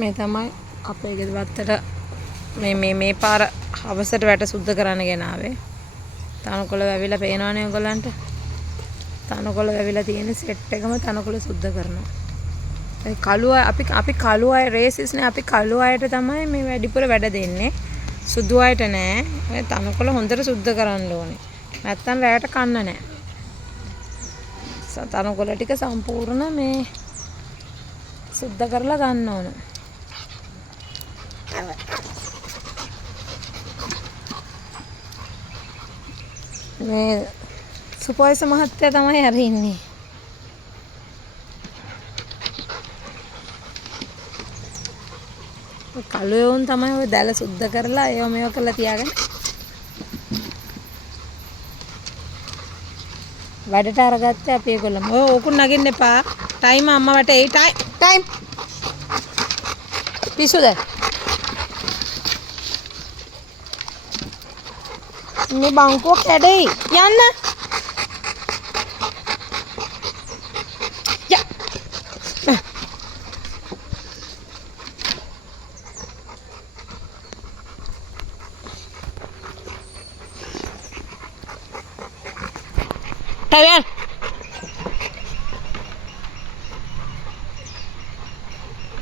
මේ තමයි අපේ ගෙදරට මේ පාර හවසට වැට සුද්ධ කරන්න ගෙනාවේ. තනකොළ වැවිලා පේනවනේ ඔයගලන්ට. තනකොළ වැවිලා තියෙන සෙට් එකම තනකොළ සුද්ධ කරනවා. ඒ කළු අපි කළු අය රේසිස්නේ අපි කළු අයට තමයි මේ වැඩිපුර වැඩ දෙන්නේ. සුදු අයට නෑ. ඔය තනකොළ හොඳට සුද්ධ කරන්න ඕනේ. නැත්තම් රැයට කන්න නෑ. තනකොළ ටික සම්පූර්ණ මේ සුද්ධ කරලා ගන්න ඕන. මේ සුපෝයිස මහත්තයා තමයි හරි ඉන්නේ. කළුවෝන් තමයි ඔය දැල සුද්ධ කරලා ඒව මේව කරලා තියාගෙන වැඩට අරගත්තේ අපි ඒගොල්ලම. ඔය ඕකුන් නගින්න එපා. ටයිම් අම්මා වට එයි ටයිම්. පිසුද? මේ බංකුව කැඩෙයි. යන්න. යා. ටයිම්.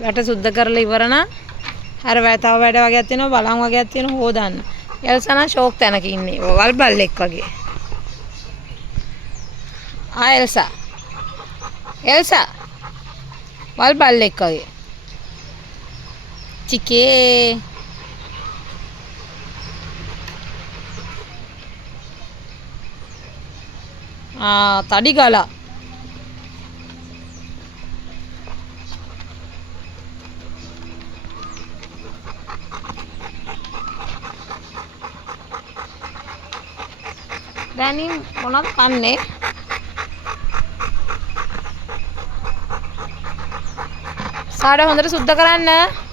වැට සුද්ධ කරලා ඉවර නම් අර තව වැඩ වගේක් තියෙනවා බලන් වගේක් තියෙනවා හොදන්න. එල්සා නම් ෂෝක් තැනක ඉන්නේ. වල් බල්ලෙක් වගේ. එල්සා. වල් බල්ලෙක් වගේ. චිකේ. තඩි ගලා. දැන් මොනවද කන්නේ? සාඩ හොඳට සුද්ධ කරන්න.